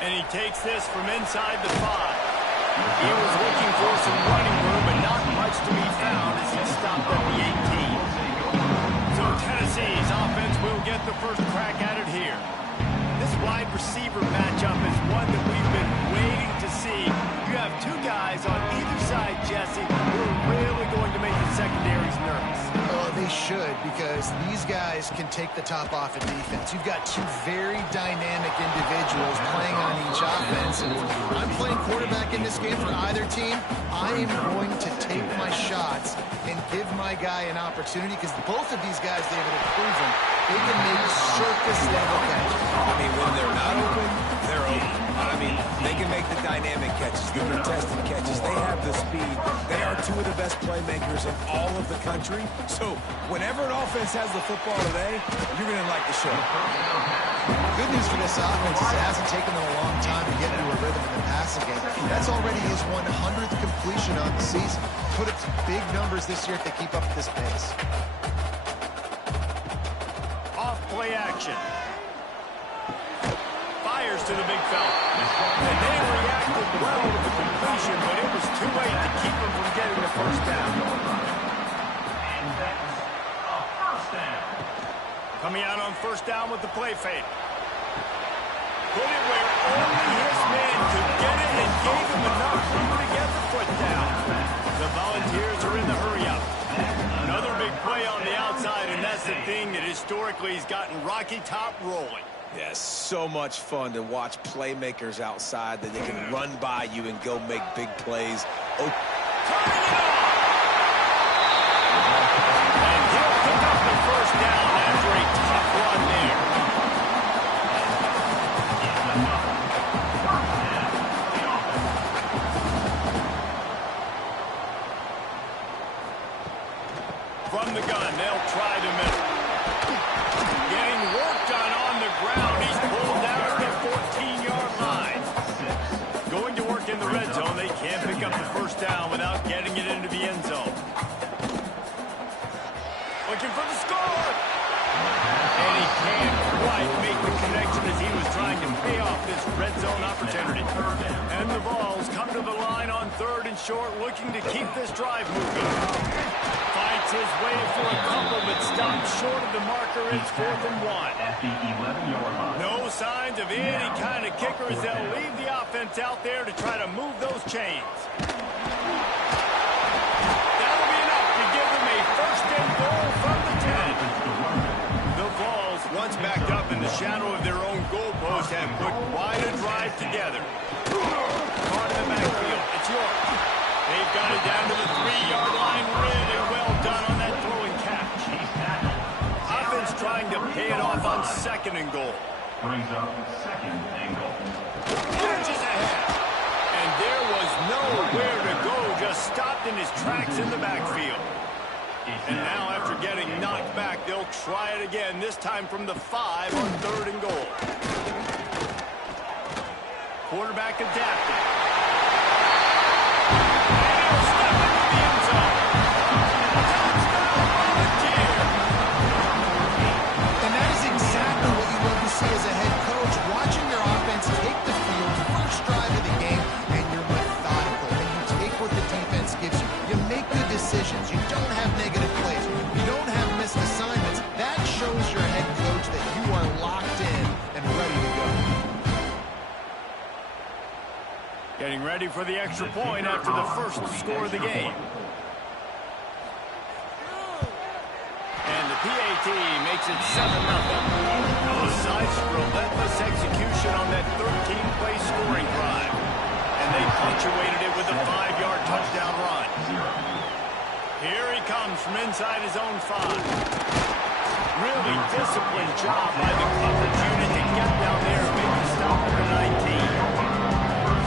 And he takes this from inside the 5. He was looking for some running room, but not much to be found as he stopped at the 18. So Tennessee's offense will get the first crack at it here. This wide receiver matchup is one that we've been waiting to see. You have two guys on either side, Jesse, who are really going to make the secondaries nervous. Oh, they should, because these guys can take the top off of defense. You've got two very dynamic individuals playing on each offense. And if I'm playing quarterback in this game for either team, I am going to take my shots and give my guy an opportunity, because both of these guys, David, have proven they can make surface-level catches. I mean, when they're not open, they're open. I mean, they can make the dynamic catches, the contested catches. They have the speed. They are two of the best playmakers in all of the country. So whenever an offense has the football today, you're going to like the show. Good news for this offense is it hasn't taken them a long time to get into a rhythm in the passing game. That's already his 100th completion on the season. Put up some big numbers this year if they keep up at this pace. Off play action. Fires to the big fella. And they reacted well to the completion, but it was too late to keep them from getting the first down. And that's a first down. Coming out on first down with the play fake. Put it where only his man could get it and gave him enough room to get the foot down. The Volunteers are in the hurry-up. Another big play on the outside, and that's the thing that historically has gotten Rocky Top rolling. Yes, so much fun to watch playmakers outside that they can run by you and go make big plays. Oh. Turning it on! And he'll pick up the first down after a tough run there. From the gun, they'll try the middle. Getting work done on the ground. He's pulled down at the 14-yard line. Going to work in the red zone. They can't pick up the first down without getting it into the end zone. Looking for the score. And he can't quite make the connection as he was trying to pay off this red zone opportunity. And the Vols come to the line on 3rd and short, looking to keep this drive moving. Fights his way for a couple, but stops short of the marker. It's 4th and 1. At the 11-yard line. No signs of any kind of kickers. They'll leave the offense out there to try to move those chains. That'll be enough to give them a first and goal from the 10. The Vols, once backed up in the shadow of their own goalpost, have put quite a drive together. Caught in the backfield. It's York. They've got it down to the 3-yard line. Really well done on that throwing catch. Offense trying to pay it off on 2nd and goal. Brings up 2nd and goal. Inches ahead. And there was nowhere to go. Just stopped in his tracks in the backfield. And now after getting knocked back, they'll try it again, this time from the 5 on 3rd and goal. Quarterback adapting. And that is exactly what you love to see as a head coach, watching your offense take the field, first drive of the game, and you're methodical, and you take what the defense gives you. You make good decisions. You don't have negative plays. You don't have missed assignments. That shows your head coach that you are locked in and ready to go. Getting ready for the extra point after the first score of the game. And the PAT makes it 7-0. Both sides relentless execution on that 13-play scoring drive. And they punctuated it with a 5-yard touchdown run. Here he comes from inside his own 5. Really disciplined job by the coverage unit to get down there and make the stop at the 19.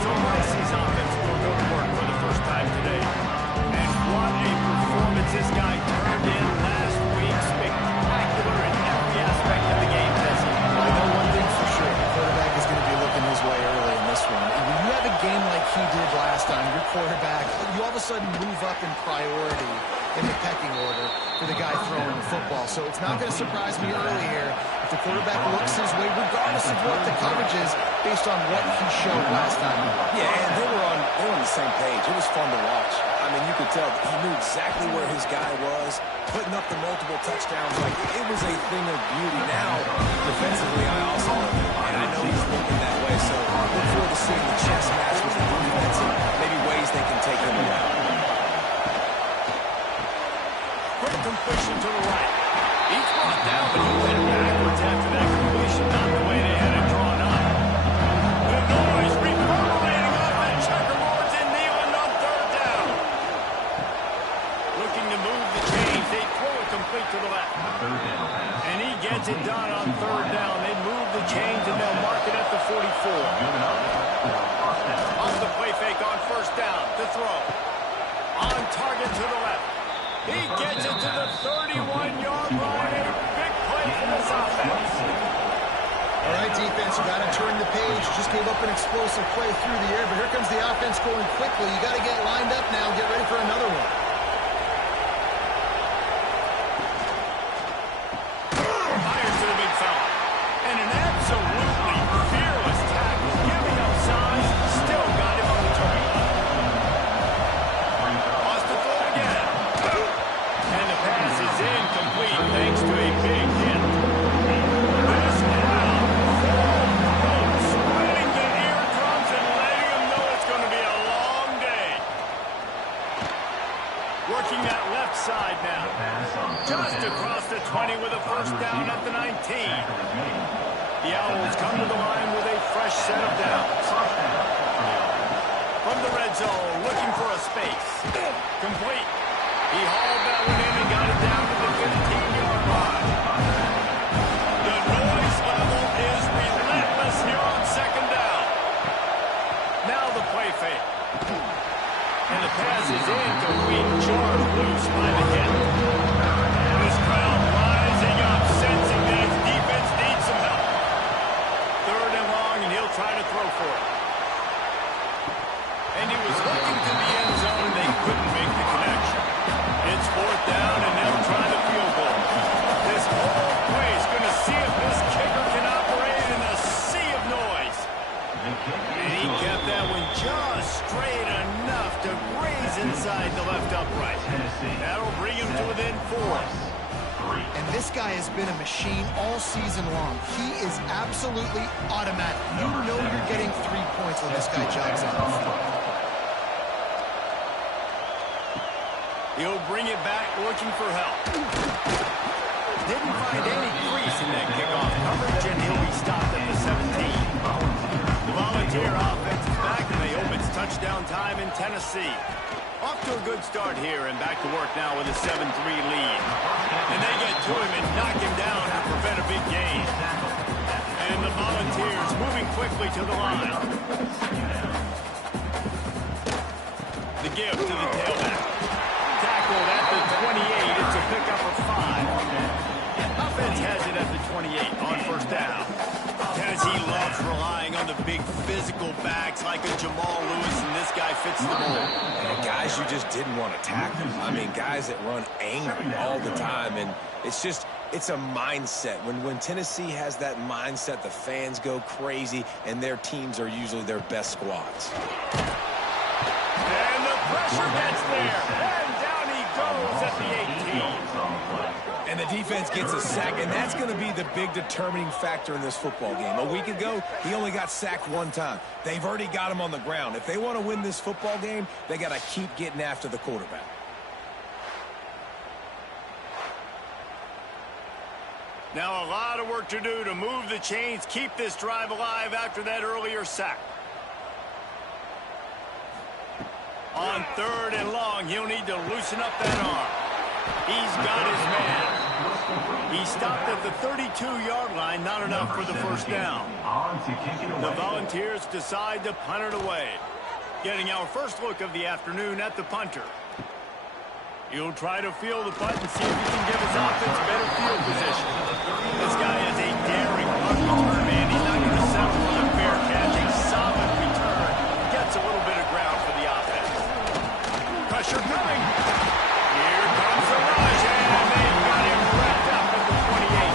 So Ricey's offense will go to work for the first time today. And what a performance this guy turned in last week. Spectacular in every aspect of the game, Jesse. I know one thing's for sure. The quarterback is going to be looking his way early in this one. And when you have a game like he did last time, your quarterback, you all of a sudden move up in priority in the pecking order for the guy throwing the football. So it's not going to surprise me early here if the quarterback looks his way, regardless of what the coverage is. based on what he showed last time. Yeah, and they were on the same page. It was fun to watch. I mean, you could tell that he knew exactly where his guy was, putting up the multiple touchdowns. Like, it was a thing of beauty. Now, defensively, I also and I know he's looking that way, so look forward to seeing the chess match with the defense and maybe ways they can take him around. Quick completion to the right. He's brought down, but he went backwards after that completion, not the way they had it drawn up. The noise reverberating off that checkerboards and Neyland on third down. Looking to move the chains. They throw it complete to the left. And he gets it done on third down. They move the chains and they'll mark it at the 44. Off the play fake on first down. The throw. On target to the left. He gets it to the 31-yard line. A big play for this offense. All right, defense, you got to turn the page. Just gave up an explosive play through the air, but here comes the offense going quickly. You got to get lined up now. Get ready for another one. Fires to the big fella. And an absolutely fearless tackle. Giving up size. Still got him on the turn. Wants to throw again. And the pass is incomplete thanks to a big hit. This crowd spreading the eardrums and letting them know it's going to be a long day. Working that left side now. Just across the 20 with a first down at the 19. The Owls come to the line with a fresh set of downs. From the red zone, looking for a space. Complete. He hauled that one in and got it down to the 15-yard line. The noise level is relentless here on second down. Now the play fake. And the pass is incomplete, jarred loose by the hit. This crowd rising up, sensing that his defense needs some help. Third and long, and he'll try to throw for it. And he was looking to the end zone, and they couldn't make the connection. It's fourth down, and they'll try the field goal. This whole place is going to see if this kicker can operate in a sea of noise. And he kept that one just straight enough to graze inside the left upright. That'll bring him to within 4. And this guy has been a machine all season long. He is absolutely automatic. You know you're getting 3 points when this guy jogs on the field. He'll bring it back looking for help. Didn't find any crease in that kickoff coverage, and he'll be stopped at the 17. The Volunteer offense is back, and they hope it's touchdown time in Tennessee. Off to a good start here, and back to work now with a 7-3 lead. And they get to him and knock him down to prevent a big gain. And the Volunteers moving quickly to the line. The give to the tailback. Tackled at the 28. It's a pickup of 5. Offense has it at the 28 on first down. Tennessee loves relying on the big physical backs like a Jamal Lewis, and this guy fits the mold. And guys you just didn't want to tackle. I mean, guys that run angry all the time, and it's a mindset. When Tennessee has that mindset, the fans go crazy, and their teams are usually their best squads. And the pressure gets there, and down he goes at the 18. And the defense gets a sack, and that's going to be the big determining factor in this football game. A week ago, he only got sacked 1 time. They've already got him on the ground. If they want to win this football game, they got to keep getting after the quarterback. Now a lot of work to do to move the chains, keep this drive alive after that earlier sack. On third and long, he'll need to loosen up that arm. He's got his man. He stopped at the 32-yard line, not enough for the first down. The Volunteers decide to punt it away. Getting our first look of the afternoon at the punter. He'll try to field the punt and see if he can give his offense better field position. This guy is a daring punt return man. He's not going to settle for the fair catch. A solid return. Gets a little bit of ground for the offense. Pressure coming. Here comes the rush, and they've got him wrapped up at the 28.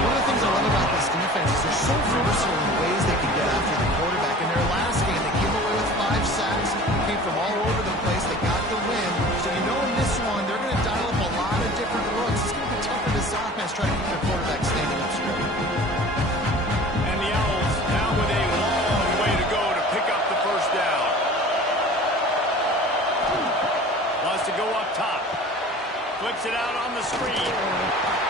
One of the things I love about this defense defense is they're so versatile in ways they can get after the quarterback. In their last game, they came away with 5 sacks. They came from all over the place. They got the win. So you know in this one, they're going to dial up a lot of different looks. It's going to be tough for this offense trying to keep their quarterback standing up straight. And the Owls now with a long way to go to pick up the first down. Wants to go up top. Flips it out on the screen.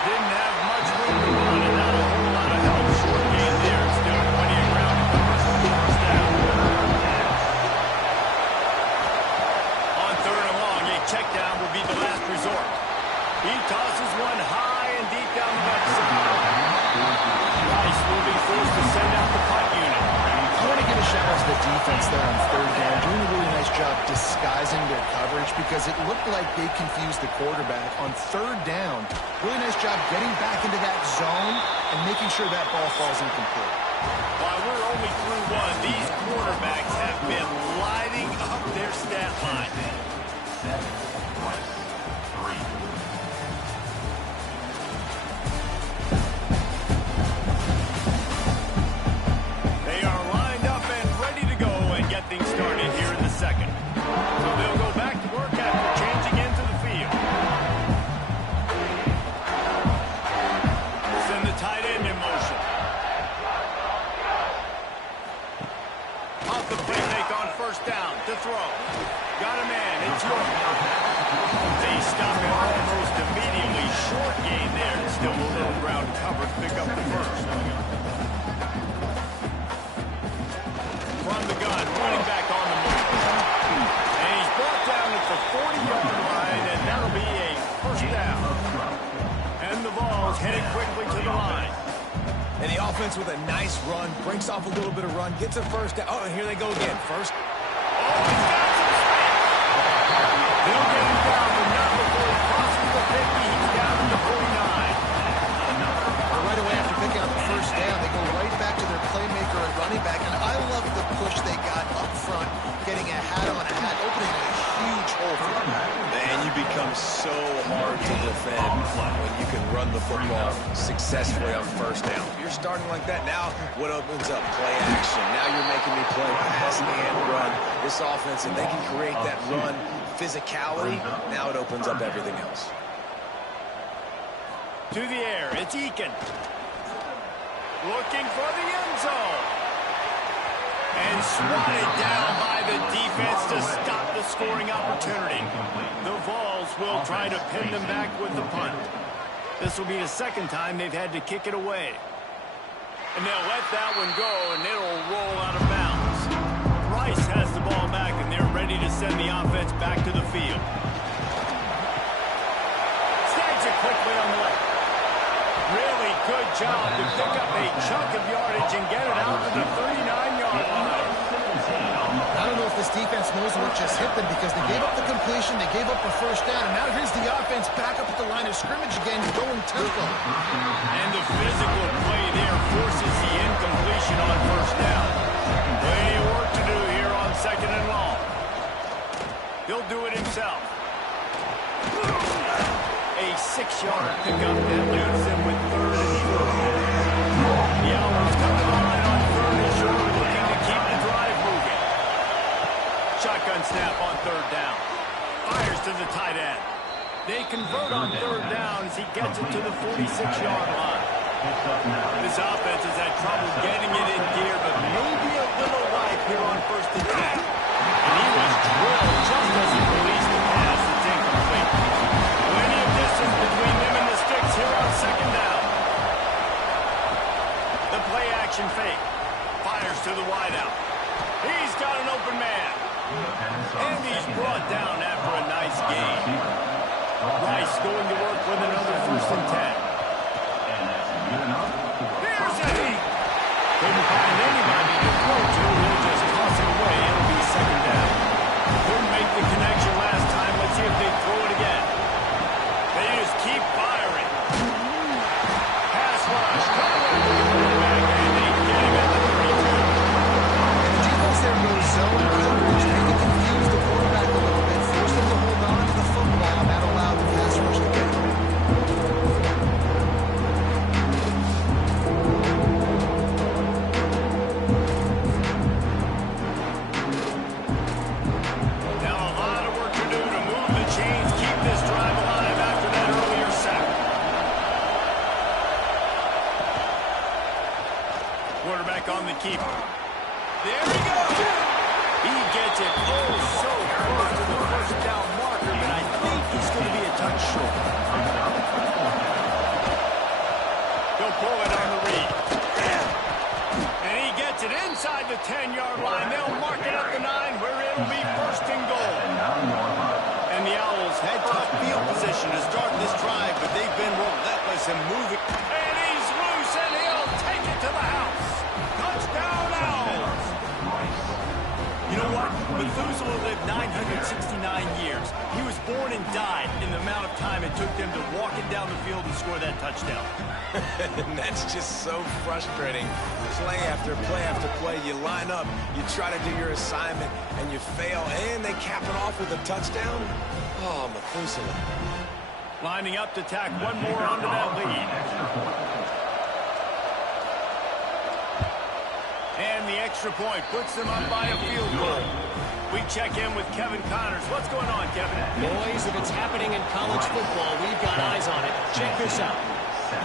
Didn't have much room to run and not a whole lot of help. Short gain there. Still plenty of ground to cover for the first down. On third and long, a check down would be the last resort. He tosses one high and deep down the left side. Rice will be forced to send out the punt unit. I want to give a shout out to the defense there on third down, doing a really nice job disguising their coverage because it looked like they confused the quarterback on third down. Really nice job getting back into that zone and making sure that ball falls incomplete. While we're only through one, these quarterbacks have been lighting up their stat line. They are lined up and ready to go and get things started here in the second. So they'll go back to work after changing into the field. Send the tight end in motion. Off the play fake on first down to throw. Got a man, it's York. They stop him almost immediately. Short gain there. Still a little ground covered to pick up the first. From the gun, running back on the move. And he's brought down at the 40-yard line, and that'll be a first down. And the ball's headed quickly to the line. And the offense with a nice run, breaks off a little bit of run, gets a first down. Oh, and here they go again. First. Oh, he's got some space. They'll get him down, but not before he crosses the 50. He's down to the 49. Right away after picking up the first down, they go right back to their playmaker at running back. And I love the push they got up front, getting a hat on a hat, opening a huge hole for them. And you become so hard to defend when you can run the football successfully on first down. If you're starting like that, now what opens up? Play action. Now you're making me play pass and run. This offense, if they can create that run physicality, now it opens up everything else. To the air, it's Eakin. Looking for the end zone. And swatted down by the defense to stop the scoring opportunity. The Vols will try to pin them back with the punt. This will be the second time they've had to kick it away. And they'll let that one go, and it'll roll out of bounds. Rice has the ball back, and they're ready to send the offense back to the field. Snags it quickly on the left. Really good job to pick up a chunk of yardage and get it out to the 39-yard line. I don't know if this defense knows what just hit them because they gave up the completion, they gave up the first down, and now here's the offense back up at the line of scrimmage again, going tempo. And the physical play there forces the incompletion on first down. Plenty of work to do here on second and long. He'll do it himself. A 6-yard pickup that leaves him with third and short. The Owls come to the line on third and short, looking to keep the drive moving. Shotgun snap on third down. Fires to the tight end. They convert on third down as he gets it to the 46-yard line. This offense has had trouble getting it in gear, but maybe a little life here on first and 10. And he was drilled just as he released the pass. It's incomplete. Plenty of distance between them and the sticks here on second down. The play action fake. Fires to the wideout. He's got an open man. And he's brought down after a nice gain. Rice going to work with another first and 10. Here's a heat. Couldn't find anybody to throw to. He'll just toss it away. It'll be second down. Couldn't make the connection last time. Let's see if they throw it again. They just keep firing. Pass rush. Coming up with the quarterback, and they get him at the 32. And the defense there goes zone coverage, make it confuse the quarterback a little bit, force them to hold on to the football, and that allowed the pass rush to get him. Quarterback on the keeper. There he goes. He gets it oh so close to the first down marker, but I think he's going to be a touch short. He'll pull it on the read. And he gets it inside the 10-yard line. They'll mark it at the 9 where it'll be first and goal. And the Owls had tough field position to start this drive, but they've been relentless in moving. And he's loose, and he'll take it to the house. Touchdown, Owls! You know what? Methuselah lived 969 years. He was born and died in the amount of time it took them to walk it down the field and score that touchdown. And that's just so frustrating. Play after play after play, you line up, you try to do your assignment, and you fail, and they cap it off with a touchdown? Oh, Methuselah. Lining up to tack one more onto that lead. And the extra point puts them up by a field goal. We check in with Kevin Connors. What's going on, Kevin? Boys, if it's happening in college football, we've got eyes on it. Check this out.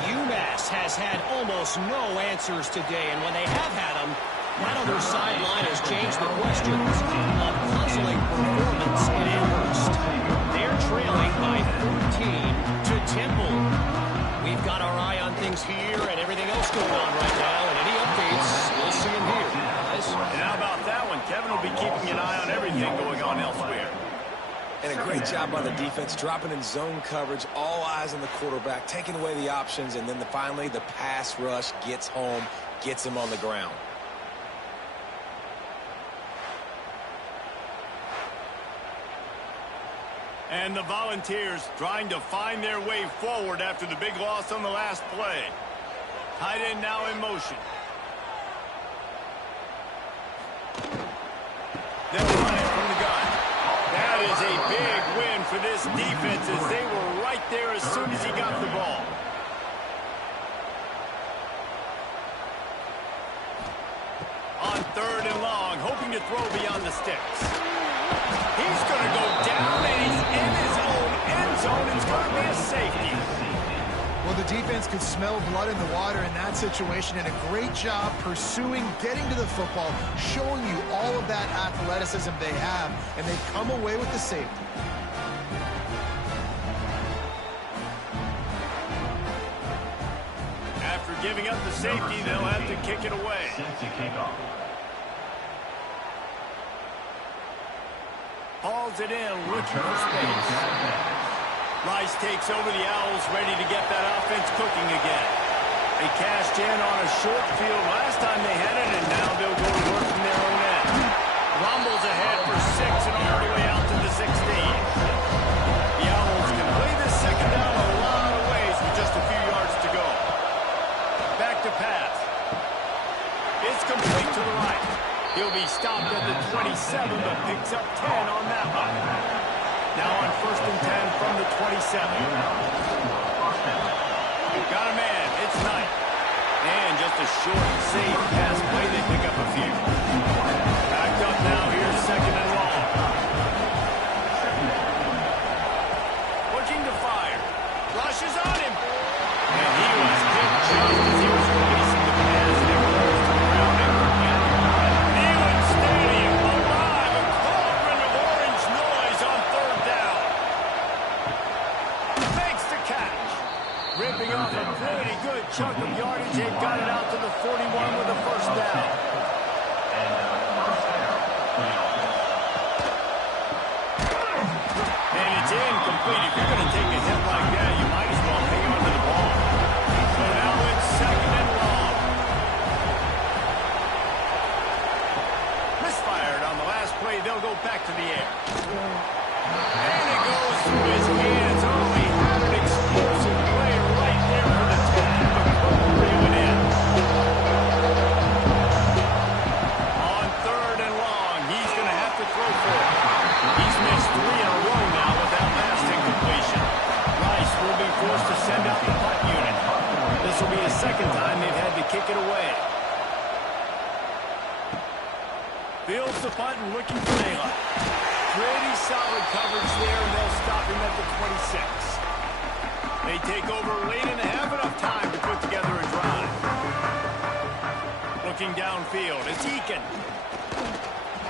UMass has had almost no answers today, and when they have had them, that other sideline has changed the questions. A puzzling performance in Amherst. They're trailing by 14 to Temple. We've got our eye on things here and everything else going on right now, and any updates, we'll see them here, guys. And how about that one? Kevin will be keeping an eye on everything going on elsewhere. And a great job by the defense, dropping in zone coverage, all eyes on the quarterback, taking away the options, and then finally the pass rush gets home, gets him on the ground. And the Volunteers trying to find their way forward after the big loss on the last play. Tight end now in motion. They'll run it from the gun. That is a big win for this defense as they were right there as soon as he got the ball. On 3rd and long, hoping to throw beyond the sticks. He's going to go down, and he's in his own end zone. It's going to be a safety. Well, the defense could smell blood in the water in that situation, and a great job pursuing, getting to the football, showing you all of that athleticism they have, and they come away with the safety. After giving up the safety, they'll have to kick it away. Hauls it in, looking for space. Rice takes over the Owls, ready to get that offense cooking again. They cashed in on a short field last time they had it, and now they'll go to work from their own end. Rumbles ahead for 6 and all the way out to the 16. The Owls can play this second down a lot of ways with just a few yards to go. Back to pass. It's complete to the right. He'll be stopped at the 27, but picks up 10 on that one. Now on 1st and 10 from the 27. Got a man. It's Knight. And just a short, safe pass play. They pick up a few. Backed up now. Here's 2nd and long. Looking to fire. Rushes on him. And he was hit just as he was releasing the pass. And it rolls to the ground. Neyland Stadium alive. A cauldron of orange noise on 3rd down. Makes the catch. Ripping off a pretty good chunk of yardage. They've got it out to the 41 with a 1st down. And it's incomplete. If you're going to take a hit like that, you might as well hang on to the ball. So now it's 2nd and long. Misfired on the last play. They'll go back to the air. And it goes through his hands. Oh, he had an explosive play right there for the 10, but couldn't reel it in. On 3rd and long, he's going to have to throw for it. He's missed 3 in a row now with that last incompletion. Rice will be forced to send out the punt unit. This will be the 2nd time they've had to kick it away. Fields the punt and looking for Naylor. Pretty solid coverage there, and they'll stop him at the 26. They take over late in the half, enough time to put together a drive. Looking downfield, it's Eakin.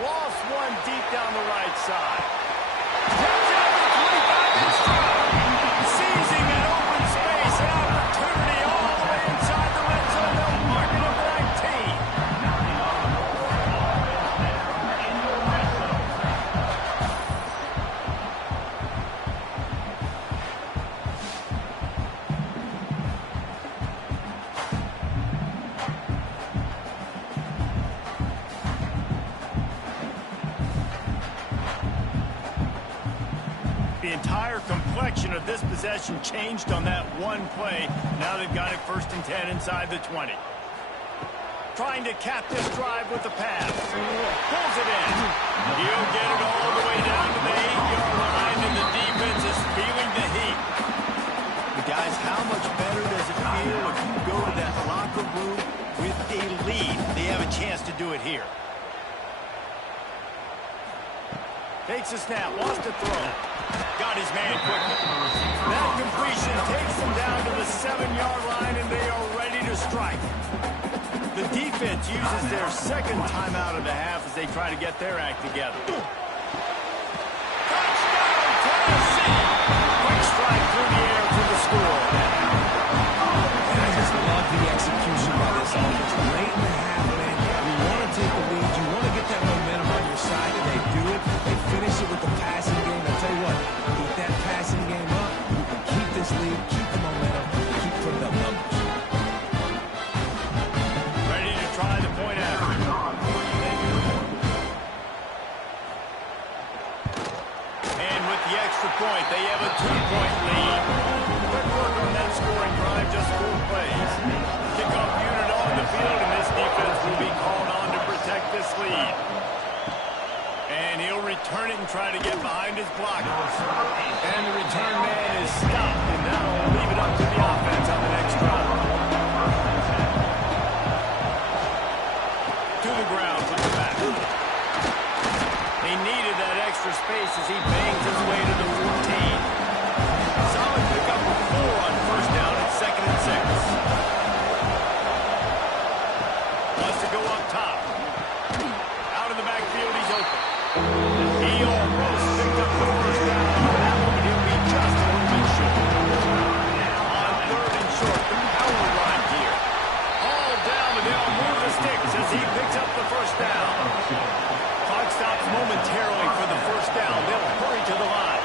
Lost one deep down the right side. Taps it over 25 and strike. Seizing that open space, an opportunity all the way inside the red zone. They'll mark it up at 19. The entire complexion of this possession changed on that one play. Now they've got it 1st and 10 inside the 20. Trying to cap this drive with the pass. Pulls it in. He'll get it all the way down to the 8-yard line, and the defense is feeling the heat. But guys, how much better does it feel if you go to that locker room with a lead? They have a chance to do it here. Takes a snap, wants to throw. Got his man quickly. That completion takes them down to the 7-yard line, and they are ready to strike. The defense uses their second timeout of the half as they try to get their act together. Touchdown, Tennessee! Quick strike through the air for the score. And I just love the execution by this offense. Late in the half, man, you want to take the lead. You want to get that momentum on your side, and they do it. They finish it with the passing game. I'll tell you what, keep that passing game up. You can keep this lead, keep the momentum, keep putting up numbers. Ready to try the point after. And with the extra point, they have a 2-point lead. Quick work on that scoring drive, just 4 plays. Kickoff unit on the field, and this defense will be called on to protect this lead. And he'll return it and try to get behind his blockers. And the return man is stopped, and that'll leave it up to the offense on the next drive. To the ground with the back. They needed that extra space as he bangs his way to the 14. Solid pickup of 4 on 1st down at 2nd and 6. Wants to go up top. Out of the backfield, he's open. He almost picked up the 1st down on that one, but he'll be just a little bit short. On 3rd and short, the power run here. All down, and they'll move the sticks as he picks up the 1st down. Clock stops momentarily for the 1st down. They'll hurry to the line.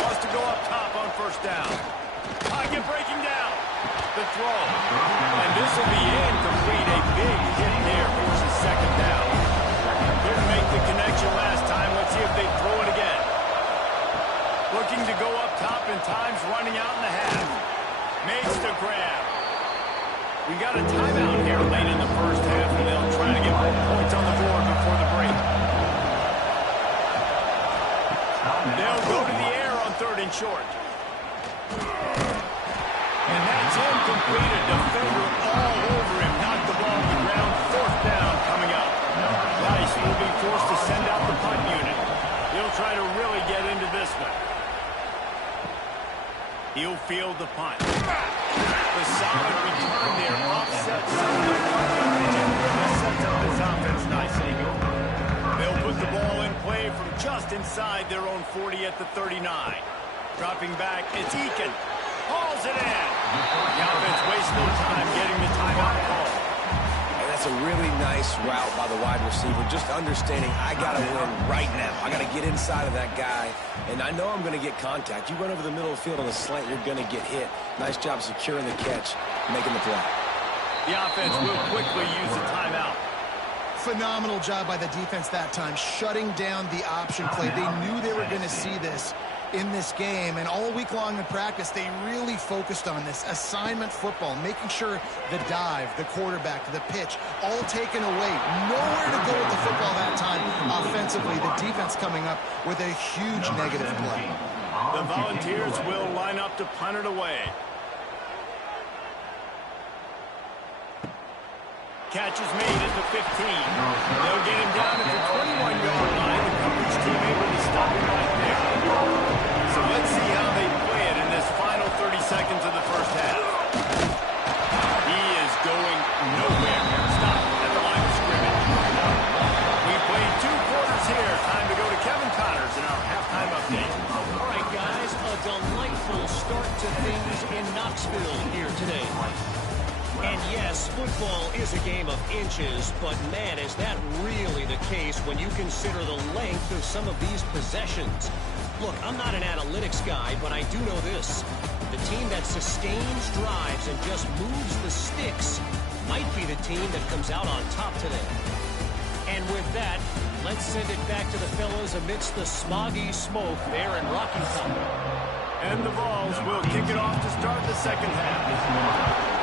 Wants to go up top on 1st down. Pocket breaking down. The throw. And this will be incomplete. A big hit there forces 2nd down. Didn't make the connection last time. Let's see if they throw it again. Looking to go up top, and time's running out in the half. Makes the grab. We got a timeout here late in the 1st half, and they'll try to get more points on the board before the break. They'll go to the air on 3rd and short. And that's incomplete. A defender all over him. Knocked the ball on the ground. 4th down coming up. Rice will be forced to send out the punt unit. He'll try to really get into this one. He'll field the punt. The solid return there offsets some of the punt yardage and really sets up his offense nicely. They'll put the ball in play from just inside their own 40 at the 39. Dropping back, it's Eakin. Hauls it in. The offense wastes no time getting the timeout call. And that's a really nice route by the wide receiver, just understanding I got to win right now. I got to get inside of that guy, and I know I'm going to get contact. You run over the middle of the field on a slant, you're going to get hit. Nice job securing the catch, making the play. The offense will quickly use a timeout. Phenomenal job by the defense that time, shutting down the option play. They knew they were going to see this in this game, and all week long in practice, they really focused on this assignment football, making sure the dive, the quarterback, the pitch, all taken away. Nowhere to go with the football that time offensively. The defense coming up with a huge negative play. The Volunteers will line up to punt it away. Catch is made at the 15. They'll get him down at the 21-yard line. The coverage team able to stop him right there. So let's see how they play it in this final 30 seconds of the 1st half. He is going nowhere. Stop Football is a game of inches, but man, is that really the case when you consider the length of some of these possessions. Look, I'm not an analytics guy, but I do know this. The team that sustains drives and just moves the sticks might be the team that comes out on top today. And with that, let's send it back to the fellas amidst the smoggy smoke there in Rocky Top. And the Vols will kick it off to start the second half.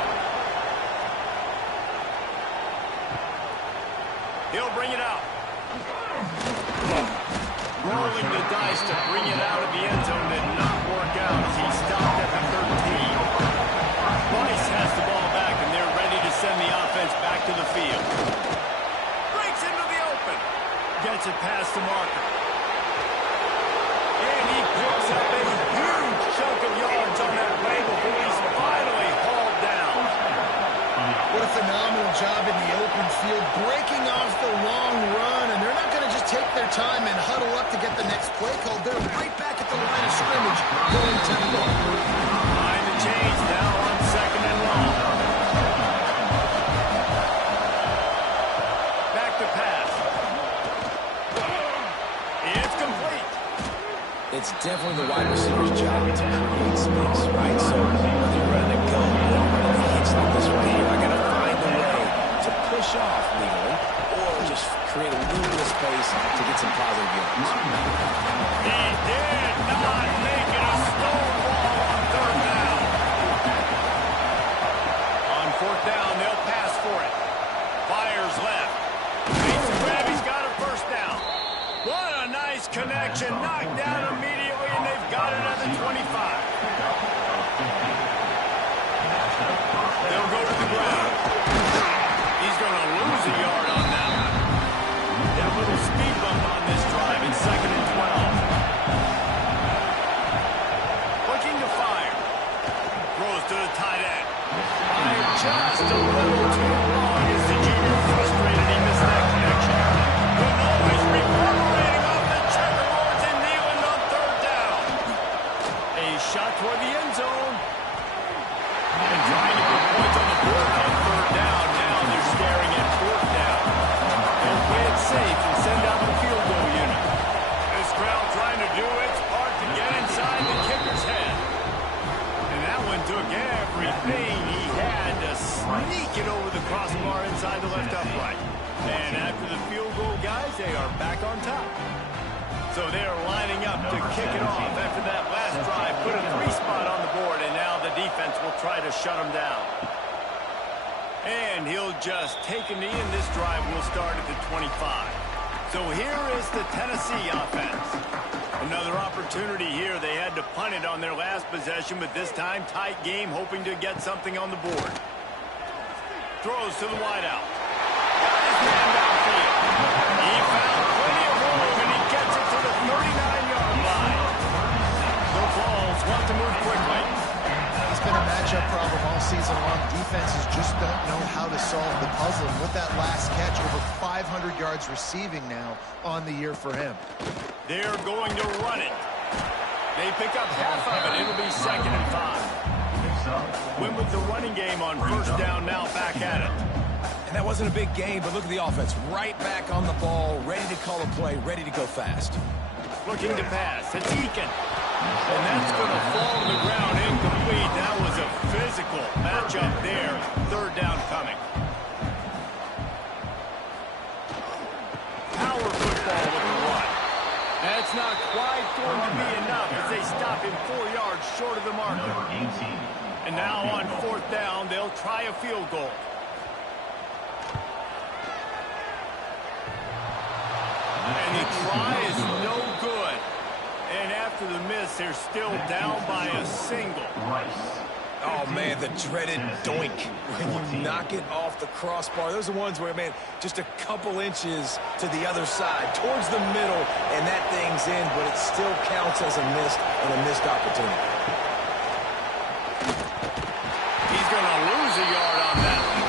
He'll bring it out. Rolling the dice to bring it out of the end zone did not work out as he stopped at the 13. Rice has the ball back, and they're ready to send the offense back to the field. Breaks into the open. Gets it past the marker. And he picks up a huge chunk of yards on that play before he's finally hauled down. What a phenomenal job in the open field, breaking off the long run, and they're not going to just take their time and huddle up to get the next play called. They're right back at the line of scrimmage, going tempo. Behind the chains now on second and long. Back to pass. It's complete. It's definitely the wide receiver's job to create space, right? So whether you're running a gun or running a hitch like this right here, I got to find a way to push off legally or just create a little bit of space to get some positive yards. He did not make it a stonewall on third down. On fourth down, they'll pass for it. Fires left. Makes a grab. He's got a first down. What a nice connection. Knocked down immediately, and they've got it at the 25. They'll go to the ground. He's going to lose a yard on that one. That little speed bump on this drive in second and 12. Looking to fire. Throws to the tight end. Fired just a little too long as the junior frustrated. He missed that connection. But always reverberating off the checkerboards and kneeling on third down. A shot toward the end zone. And trying to put points on the board on third down. Now they're staring at fourth down. They'll play it safe and send out the field goal unit. This crowd trying to do its part to get inside the kicker's head. And that one took everything he had to sneak it over the crossbar inside the left upright. And after the field goal, guys, they are back on top. So they are lining up to kick it off after that last drive. Put a 3-spot on the board, and now the defense will try to shut them down. And he'll just take a knee, and this drive will start at the 25. So here is the Tennessee offense. Another opportunity here. They had to punt it on their last possession, but this time tight game, hoping to get something on the board. Throws to the wideout. Got his man downfield. He found plenty of room, and he gets it to the 39-yard line. The Vols want to move quickly. It's been a matchup problem all season long. Defenses just don't know how to solve the puzzle. And with that last catch, over 500 yards receiving now on the year for him. They're going to run it. They pick up half of it. It'll be second and 5. Went with the running game on first down, now back at it. And that wasn't a big game, but look at the offense. Right back on the ball, ready to call a play, ready to go fast. Looking to pass. It's Eakin. And that's going to fall to the ground incomplete. That was a physical matchup there. Third down coming. Power football with the run. That's not quite going to be enough as they stop him 4 yards short of the marker. And now on fourth down, they'll try a field goal. And the try is no good. And after the miss, they're still down by a single. Oh, man, the dreaded doink. When you knock it off the crossbar, those are ones where, man, just a couple inches to the other side, towards the middle, and that thing's in, but it still counts as a missed and a missed opportunity. He's going to lose a yard on that one.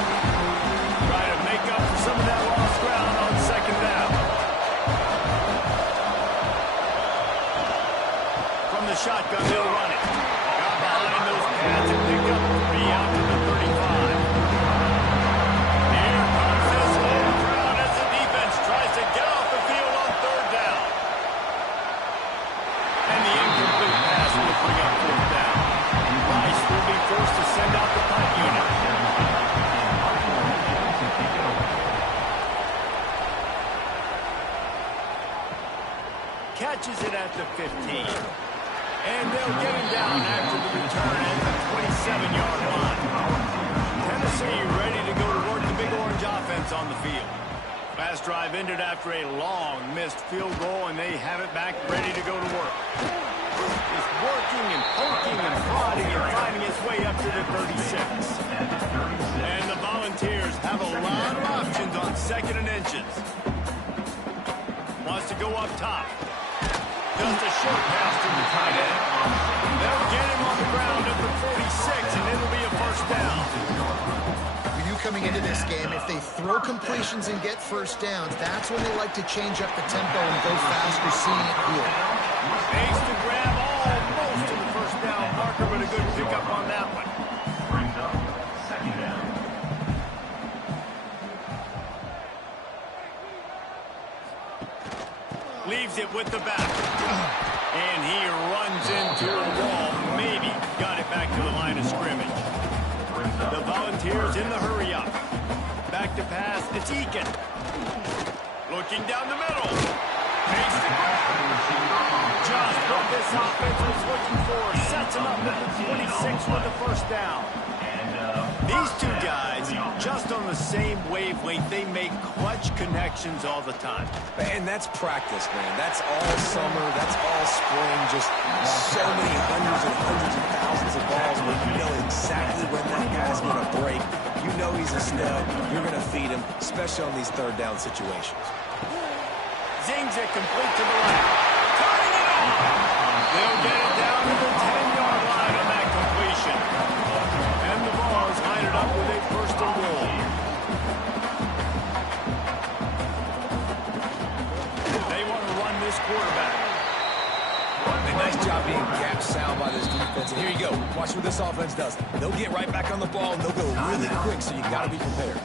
Try to make up for some of that lost ground on second down. From the shotgun, they'll run it. Got behind those pads and picked up 3 out to the 35. catches it at the 15. And they'll get him down after the return at the 27-yard line. Tennessee ready to go to work the Big Orange offense on the field. Last drive ended after a long missed field goal, and they have it back ready to go to work. It's working and poking and prodding and finding its way up to the 36. And the Volunteers have a lot of options on 2nd and inches. Wants to go up top. Just a short pass to the tight end. They'll get him on the ground at the 46, and it'll be a first down. For you coming into this game, if they throw completions and get first downs, that's when they like to change up the tempo and go faster, seeing it here. Makes the grab almost to the first down marker, but a good pickup on that one. Brings up second down. Leaves it with the back. And he runs into a wall. Maybe got it back to the line of scrimmage. The Volunteers in the hurry up. Back to pass. It's Eakin. Looking down the middle. Makes the grab. Just what this offense was looking for. Sets him up at the 26 with the first down. These two guys, just on the same wavelength, they make clutch connections all the time. And that's practice, man. That's all summer. That's all spring. Just so many hundreds and thousands of balls where you know exactly when that guy's going to break. You know he's a stud. You're going to feed him, especially on these third down situations. Zings it complete to the left. Turning it on. They'll get it down to the 10-yard line on that completion. And the Vols line it up with a first and goal. They want to run this quarterback. A nice job being gap sound by this defense. And here you go. Watch what this offense does. They'll get right back on the ball, and they'll go really quick, so you got to be prepared.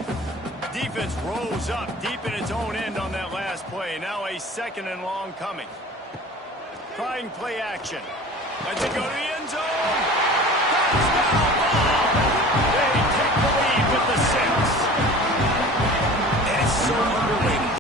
Defense rolls up deep in its own end on that last play. Now a 2nd and long coming. Trying play action. Let's it go to the end